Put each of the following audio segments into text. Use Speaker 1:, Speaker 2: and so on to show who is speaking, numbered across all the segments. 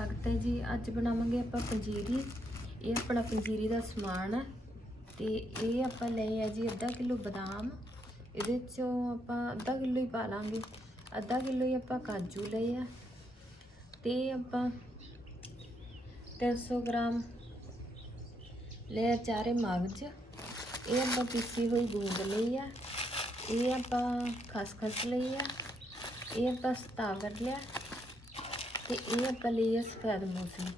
Speaker 1: ਸਵਾਗਤ ਹੈ ਜੀ। ਅੱਜ ਬਣਾਵਾਂਗੇ ਆਪਾਂ ਪੰਜੀਰੀ। ਇਹ ਆਪਣਾ ਪੰਜੀਰੀ ਦਾ ਸਮਾਨ ਹੈ ਤੇ ਇਹ ਆਪਾਂ ਲਏ ਆ ਜੀ ਅੱਧਾ ਕਿਲੋ ਬਦਾਮ। ਇਹਦੇ ਚੋਂ ਆਪਾਂ ਅੱਧਾ ਕਿਲੋ ਹੀ ਪਾ ਲਾਂਗੇ। ਅੱਧਾ ਕਿਲੋ ਹੀ ਆਪਾਂ ਕਾਜੂ ਲਏ ਆ। ਤੇ ਆਪਾਂ 300 ਗ੍ਰਾਮ ਲਏ ਚਾਰੇ ਮਗਜ। ਇਹ ਆਪਾਂ ਪੀਸੀ ਹੋਈ ਗੂੰਦ ਲਈ ਆ। ਇਹ ਆਪਾਂ ਖਸਖਸ ਲਈ ਆ। ਇਹ ਆਪਾਂ ਸਤਾਵਰ ਲਿਆ। ਤੇ ਇਹ ਆਪਾਂ ਲਈ ਆ ਸਫੈਦ ਮੂਸਲੀ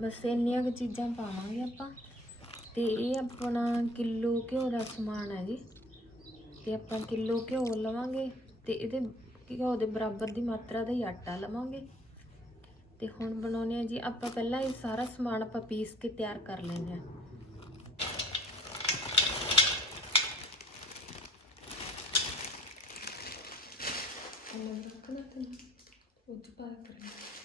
Speaker 1: ਬਸ ਇੰਨੀਆਂ ਕੁ ਚੀਜ਼ਾਂ ਪਾਵਾਂਗੇ ਆਪਾਂ। ਤੇ ਇਹ ਆਪਣਾ ਕਿਲੋ ਘਿਓ ਦਾ ਸਮਾਨ ਹੈ ਜੀ। ਤੇ ਆਪਾਂ ਕਿਲੋ ਘਿਓ ਲਵਾਂਗੇ ਤੇ ਇਹਦੇ ਘਿਓ ਦੇ ਬਰਾਬਰ ਦੀ ਮਾਤਰਾ ਦਾ ਹੀ ਆਟਾ ਲਵਾਂਗੇ। ਤੇ ਹੁਣ ਬਣਾਉਣੇ ਆ ਜੀ, ਆਪਾਂ ਪਹਿਲਾਂ ਇਹ ਸਾਰਾ ਸਮਾਨ ਆਪਾਂ ਪੀਸ ਕੇ ਤਿਆਰ ਕਰ ਲੈਂਦੇ ਆ ਰੱਖਣਾ ਤੇ ਉਹ ਪਾ ਕਰਾਂਗੇ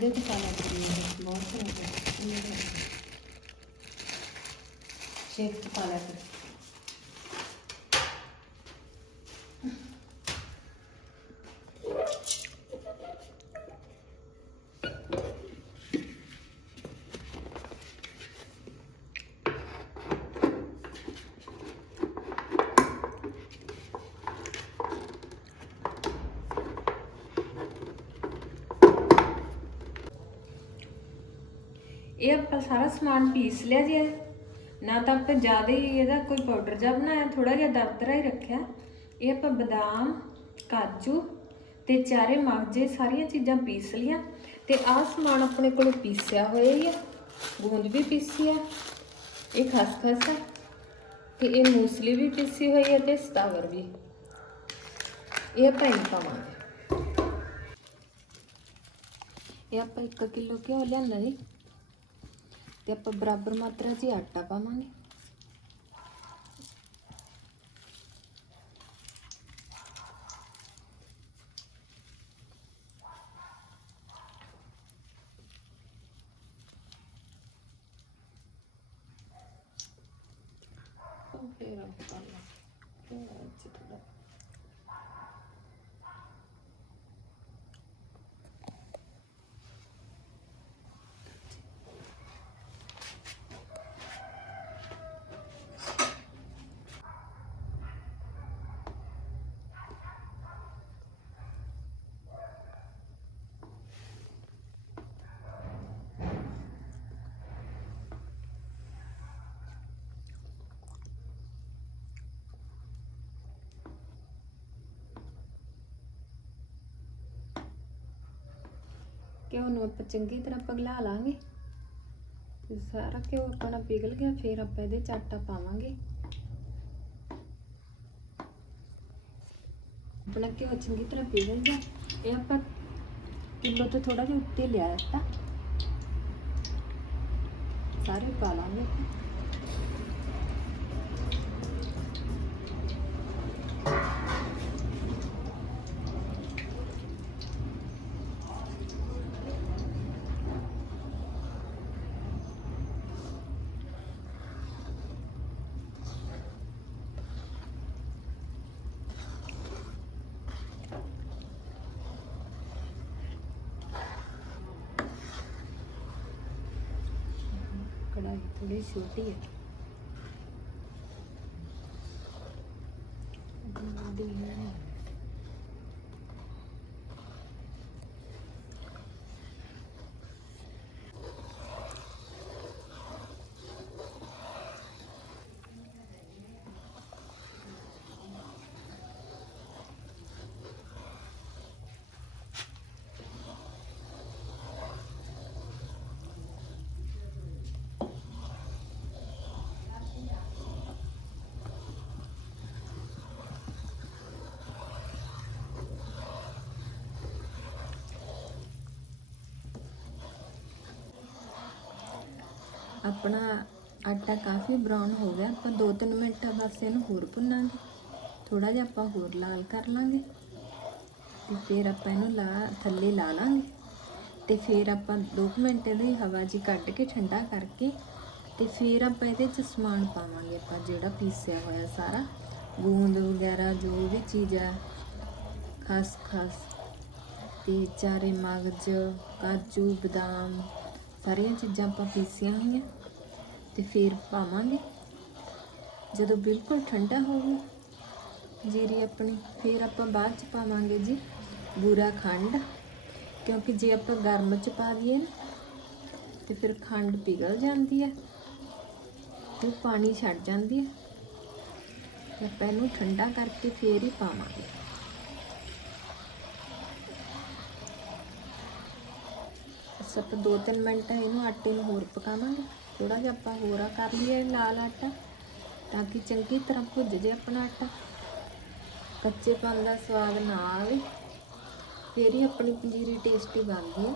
Speaker 1: ਤੂੰ ਉਹਦੇ ਚ ਪਾਣਾ ਕਰੀ ਬਹੁਤ ਸਾਰਾ ਸ਼ੇਕ ਚ ਸਾਰਾ ਸਮਾਨ ਪੀਸ ਲਿਆ ਜੀ। ਨਾ ਤਾਂ ਆਪਾਂ ਜ਼ਿਆਦਾ ਹੀ ਇਹਦਾ ਕੋਈ ਪਾਊਡਰ ਜਿਹਾ ਬਣਾਇਆ ਥੋੜਾ ਜਿਹਾ ਦਰਦਰਾ ਹੀ ਰੱਖਿਆ। ਇਹ ਆਪਾਂ ਬਦਾਮ, ਕਾਜੂ ਤੇ ਚਾਰੇ ਮਗਜੇ ਸਾਰੀਆਂ ਚੀਜ਼ਾਂ ਪੀਸ ਲੀਆਂ ਤੇ ਆਹ ਸਮਾਨ ਆਪਣੇ ਕੋਲ ਪੀਸਿਆ ਹੋਇਆ ਹੀ ਆ। ਗੂੰਦ ਵੀ ਪੀਸੀ ਆ। ਇਹ ਖਸਖਸ ਆ। ਤੇ ਇਹ ਮੂਸਲੀ ਵੀ ਪੀਸੀ ਹੋਈ ਹੈ ਤੇ ਸਤਾਵਰ ਵੀ। ਇਹ ਆਪਾਂ ਹੀ ਪਾਵਾਂਗੇ। ਇਹ ਆਪਾਂ 1 ਕਿਲੋ ਘਿਓ ਲਿਆਂਦਾ ਜੀ ਤੇ ਆਪਾਂ ਬਰਾਬਰ ਮਾਤਰਾ 'ਚ ਹੀ ਆਟਾ ਪਾਵਾਂਗੇ ਫਿਰ ਆਪਾਂ ਥੋੜਾ ਥੋੜਾ ਘਿਓ ਨੂੰ ਆਪਾਂ ਚੰਗੀ ਤਰ੍ਹਾਂ ਪਗਲਾ ਲਾਂਗੇ। ਸਾਰਾ ਘਿਓ ਆਪਣਾ ਪਿਘਲ ਗਿਆ, ਫਿਰ ਆਪਾਂ ਇਹਦੇ ਚ ਆਟਾ ਪਾਵਾਂਗੇ। ਆਪਣਾ ਘਿਓ ਚੰਗੀ ਤਰ੍ਹਾਂ ਪਿਘਲ ਗਿਆ। ਇਹ ਆਪਾਂ ਕਿਲੋ ਤੋਂ ਥੋੜਾ ਜਿਹਾ ਉੱਤੇ ਲਿਆ ਆਟਾ ਸਾਰੇ ਪਾ ਲਾਂਗੇ ਥੋੜੀ ਛੋਟੀ ਹੈ। ਵੱਡੀ ਹੈ। ਆਪਣਾ ਆਟਾ ਕਾਫੀ ਬਰਾਊਨ ਹੋ ਗਿਆ। ਆਪਾਂ 2-3 ਮਿੰਟ ਬਸ ਇਹਨੂੰ ਹੋਰ ਭੁੰਨਾਂਗੇ। ਥੋੜਾ ਜਿਹਾ ਆਪਾਂ ਹੋਰ ਲਾਲ ਕਰ ਲਾਂਗੇ ਤੇ ਫਿਰ ਆਪਾਂ ਇਹਨੂੰ ਲਾ, ਥੱਲੇ ਲਾ ਲਾਂਗੇ ਤੇ ਫਿਰ ਆਪਾਂ 2 ਮਿੰਟ ਇਹਦੀ ਹਵਾ ਜੀ ਕੱਢ ਕੇ ਠੰਡਾ ਕਰਕੇ ਤੇ ਫਿਰ ਆਪਾਂ ਇਹਦੇ ਚ ਸਮਾਨ ਪਾਵਾਂਗੇ ਆਪਾਂ, ਜਿਹੜਾ ਪੀਸਿਆ ਹੋਇਆ ਸਾਰਾ। ਗੂੰਦ ਵਗੈਰਾ, ਜੋ ਵੀ ਚੀਜ਼ ਹੈ ਖਸ ਖਸ ਤੇ ਚਾਰੇ ਮਗਜ, ਕਾਜੂ, ਬਦਾਮ, ਸਾਰੀਆਂ ਚੀਜ਼ਾਂ ਆਪਾਂ ਪੀਸੀਆਂ ਹੋਈਆਂ। ਤੇ ਫਿਰ ਪਾਵਾਂਗੇ। ਜਦੋਂ ਬਿਲਕੁਲ ਠੰਡਾ ਹੋਵੇ, ਜੀਰੀ ਆਪਣੀ ਫਿਰ ਆਪਾਂ ਬਾਅਦ ਚ ਪਾਵਾਂਗੇ ਜੀ ਬੂਰਾ ਖੰਡ। ਕਿਉਂਕਿ ਜੇ ਆਪਾਂ ਗਰਮ ਚ ਪਾ ਦਈਏ ਨਾ, ਤੇ ਫਿਰ ਖੰਡ ਪਿਘਲ ਜਾਂਦੀ ਹੈ ਉਹ ਪਾਣੀ ਛੱਡ ਜਾਂਦੀ ਹੈ ਆਪਾਂ ਇਹਨੂੰ ਠੰਡਾ ਕਰਕੇ ਫੇਰ ਹੀ ਪਾਵਾਂਗੇ। ਬਸ ਆਪਾਂ ਦੋ ਤਿੰਨ ਮਿੰਟ ਇਹਨੂੰ ਆਟੇ ਨੂੰ ਹੋਰ ਪਕਾਵਾਂਗੇ। ਥੋੜਾ ਜਿਹਾ ਆਪਾਂ ਹੋਰਾ ਕਰ ਲਈਏ ਲਾਲ ਆਟਾ ਤਾਂ ਕਿ ਚੰਗੀ ਤਰ੍ਹਾਂ ਭੁੱਜ ਜੇ ਆਪਣਾ ਆਟਾ। ਕੱਚੇਪਨ ਦਾ ਸਵਾਦ ਨਾ ਆਵੇ, ਫੇਰ ਹੀ ਆਪਣੀ ਪੰਜੀਰੀ ਟੇਸਟੀ ਬਣਦੀ ਹੈ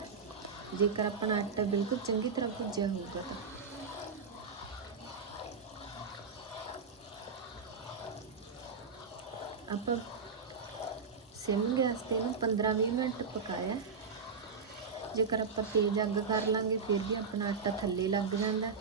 Speaker 1: ਜੇਕਰ ਆਪਣਾ ਆਟਾ ਬਿਲਕੁਲ ਚੰਗੀ ਤਰ੍ਹਾਂ ਭੁੱਜਿਆ ਹੋਊਗਾ ਤਾਂ। ਆਪਾਂ ਸਿਮ ਗੈਸ ਤੇ ਇਹਨੂੰ 15-20 ਮਿੰਟ ਪਕਾਇਆ। ਜੇਕਰ ਆਪਾਂ ਤੇਜ਼ ਅੱਗ ਕਰ ਲਾਂਗੇ ਫਿਰ ਵੀ ਆਪਣਾ ਆਟਾ ਥੱਲੇ ਲੱਗ ਜਾਂਦਾ।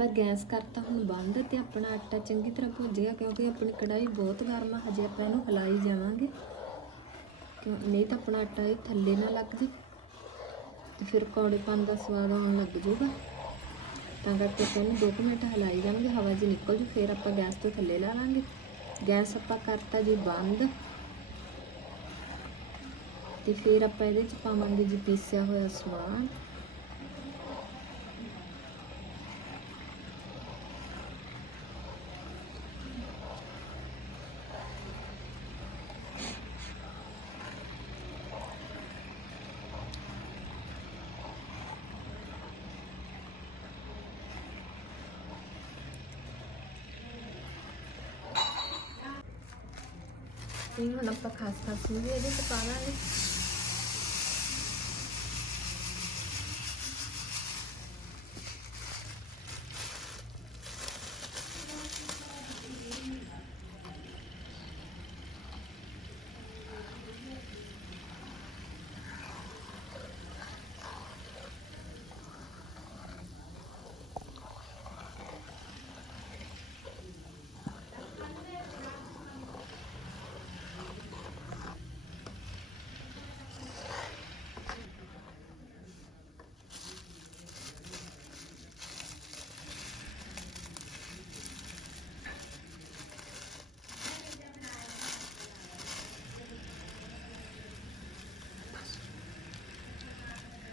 Speaker 1: ਆਪਾਂ ਗੈਸ ਕਰਤਾ ਹੁਣ ਬੰਦ ਤੇ ਆਪਣਾ ਆਟਾ ਚੰਗੀ ਤਰ੍ਹਾਂ ਭੁੱਜ ਗਿਆ ਕਿਉਂਕਿ ਆਪਣੀ ਕੜਾਈ ਬਹੁਤ ਗਰਮ ਆ, ਹਜੇ ਆਪਾਂ ਇਹਨੂੰ ਹਿਲਾਈ ਜਾਵਾਂਗੇ। ਕਿਉਂ, ਨਹੀਂ ਤਾਂ ਆਪਣਾ ਆਟਾ ਇਹ ਥੱਲੇ ਨਾ ਲੱਗ ਜੇ ਤੇ ਫਿਰ ਕੌੜੇਪਨ ਦਾ ਸਵਾਦ ਆਉਣ ਲੱਗ ਜਾਊਗਾ। ਤਾਂ ਕਰਕੇ ਆਪਾਂ ਇਹਨੂੰ 2 ਮਿੰਟ ਹਿਲਾਈ ਜਾਵਾਂਗੇ, ਹਵਾ ਜੀ ਨਿਕਲ ਜੂ, ਫਿਰ ਆਪਾਂ ਗੈਸ ਤੋਂ ਥੱਲੇ ਲਾ ਲਾਂਗੇ। ਗੈਸ ਆਪਾਂ ਕਰਤਾ ਜੀ ਬੰਦ। ਤੇ ਫਿਰ ਆਪਾਂ ਇਹਦੇ ਚ ਪਾਵਾਂਗੇ ਜੀ ਪੀਸਿਆ ਹੋਇਆ ਸਮਾਨ। ਤੇ ਹੁਣ ਆਪਾਂ ਖਾਸ ਖਾਸ ਨੂੰ ਵੀ ਇਹਦੇ ਚ ਪਾ ਦਾਂਗੇ।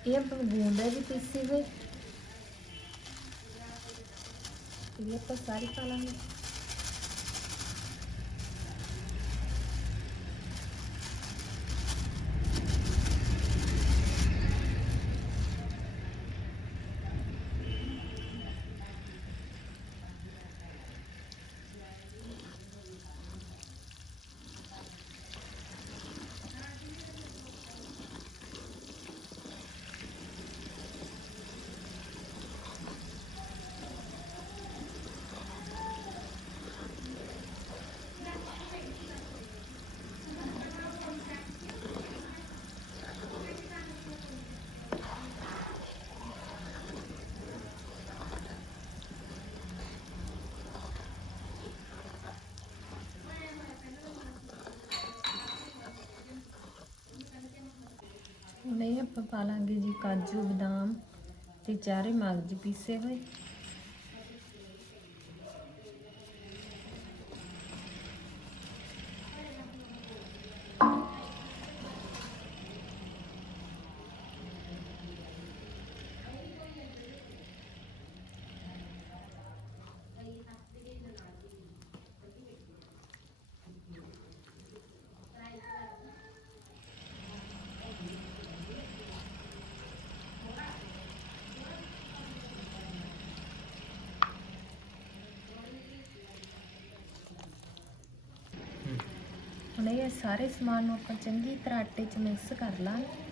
Speaker 1: ਇਹ ਆਪਾਂ ਗੂੰਦ ਹੈ ਜੀ ਪੀਸੀ ਹੋਈ ਇਹ ਆਪਾਂ ਆਪਾਂ ਪਾ ਲਾਂਗੇ ਜੀ ਕਾਜੂ ਬਦਾਮ ਤੇ ਚਾਰੇ ਮਗਜ ਪੀਸੇ ਹੋਏ। ਹੁਣ ਇਹ ਸਾਰੇ ਸਮਾਨ ਨੂੰ ਆਪਾਂ ਚੰਗੀ ਤਰ੍ਹਾਂ ਆਟੇ 'ਚ ਮਿਕਸ ਕਰ ਲਾਂਗੇ।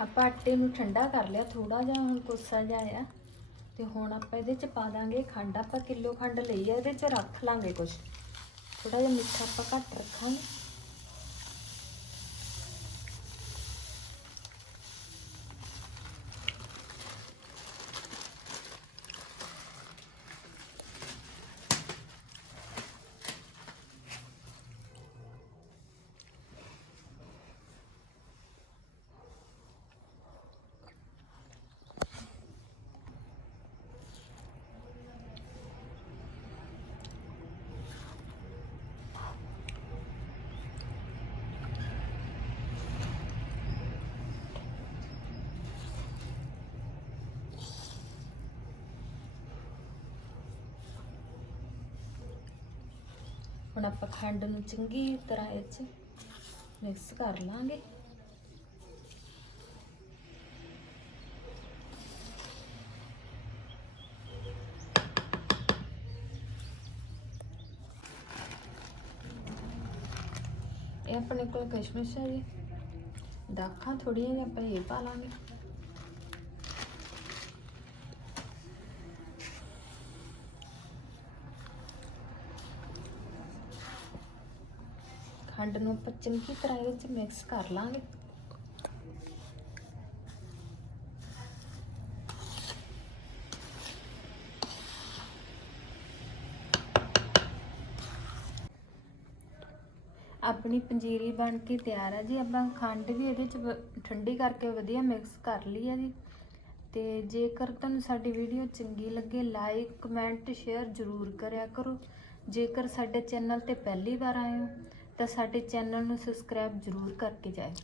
Speaker 1: ਆਪਾਂ ਆਟੇ ਨੂੰ ਠੰਡਾ ਕਰ ਲਿਆ ਥੋੜਾ ਜਿਹਾ ਹੁਣ ਕੋਸਾ ਜਿਹਾ ਆ। ਤੇ ਹੁਣ ਆਪਾਂ ਇਹਦੇ ਚ ਪਾ ਦਾਂਗੇ ਖੰਡ, ਆਪਾਂ ਕਿਲੋ ਖੰਡ ਲਈ ਆ, ਇਹਦੇ ਚ ਰੱਖ ਲਾਂਗੇ ਕੁਝ ਥੋੜਾ ਜਿਹਾ ਮਿੱਠਾ ਆਪਾਂ ਘੱਟ ਰੱਖਾਂਗੇ। ਹੁਣ ਆਪਾਂ ਖੰਡ ਨੂੰ ਚੰਗੀ ਤਰ੍ਹਾਂ ਇਹ 'ਚ ਮਿਕਸ ਕਰ ਲਾਂਗੇ। ਇਹ ਆਪਣੇ ਕੋਲ ਕਸ਼ਮਿਸ਼ ਹੈ ਜੀ। ਦਾਖਾਂ ਥੋੜੀਆਂ ਜਿਹੀਆਂ ਆਪਾਂ ਇਹ ਪਾ ਲਾਂਗੇ। ਖੰਡ ਨੂੰ ਆਪਾਂ ਚੰਗੀ ਤਰ੍ਹਾਂ ਇਹਦੇ ਵਿੱਚ ਮਿਕਸ ਕਰ ਲਾਂਗੇ? ਆਪਣੀ ਪੰਜੀਰੀ ਬਣ ਕੇ ਤਿਆਰ ਹੈ ਜੀ। ਆਪਾਂ ਖੰਡ ਵੀ ਇਹਦੇ ਚ ਠੰਡੀ ਕਰਕੇ ਵਧੀਆ ਮਿਕਸ ਕਰ ਲਈ ਹੈ ਜੀ। ਤੇ ਜੇਕਰ ਤੁਹਾਨੂੰ ਸਾਡੀ ਵੀਡੀਓ ਚੰਗੀ ਲੱਗੇ ਲਾਈਕ ਕਮੈਂਟ ਸ਼ੇਅਰ ਜ਼ਰੂਰ ਕਰਿਆ ਕਰੋ। ਜੇਕਰ ਸਾਡੇ ਚੈਨਲ ਤੇ ਪਹਿਲੀ ਵਾਰ ਆਏ ਹੋ ਤਾਂ ਸਾਡੇ ਚੈਨਲ ਨੂੰ ਸਬਸਕ੍ਰਾਈਬ ਜ਼ਰੂਰ ਕਰਕੇ ਜਾਇਓ।